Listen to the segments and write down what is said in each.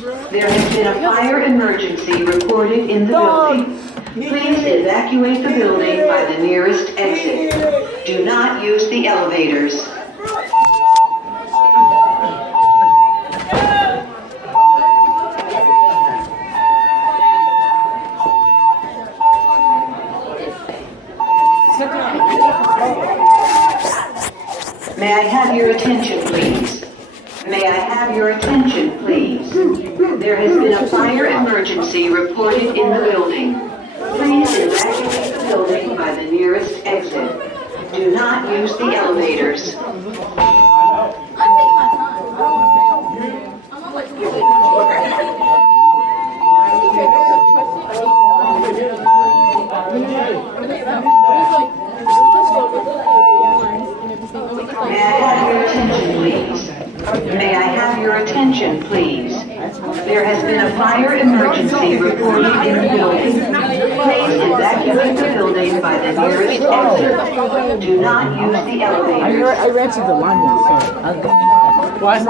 There has been a fire emergency reported in the building. Please evacuate the building by the nearest exit. Do not use the elevators. May I have your attention, please? May I have your attention, please? There has been a fire emergency reported in the building. Please evacuate the building by the nearest exit. Do not use the elevators. May I have your attention, please? May I have your attention, please? There has been a fire emergency reported in the building. Please evacuate the building by the nearest exit. Do not use the elevators. I rented the line one, sorry. Why is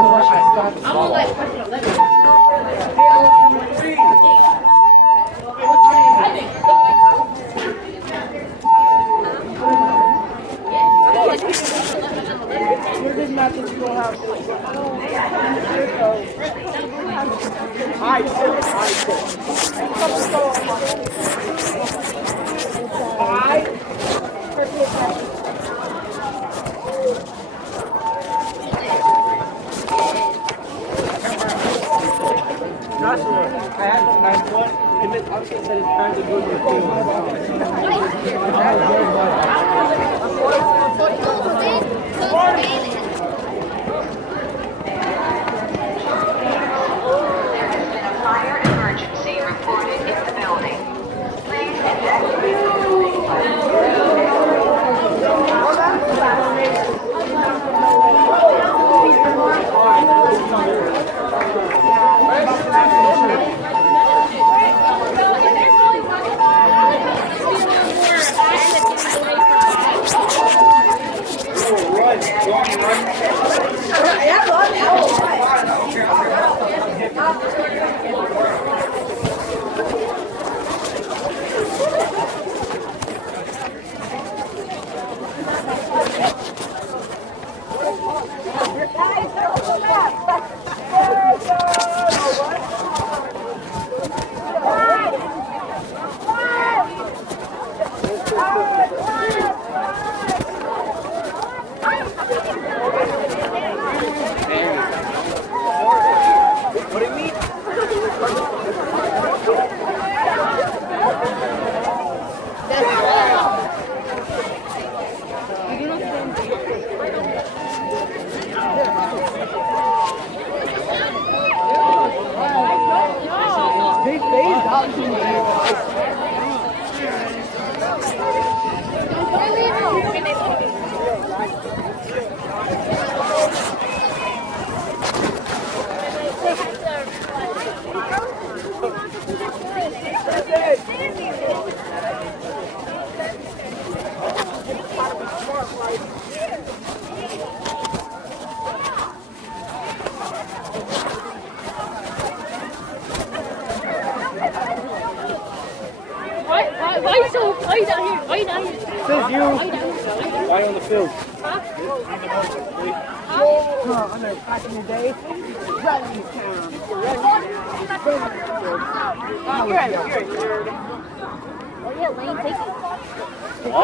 Why are you down here? Why are you down here? Says you. Why on the field? Huh? I know back in the day, running town. Oh yeah, Lane, take it. Oh,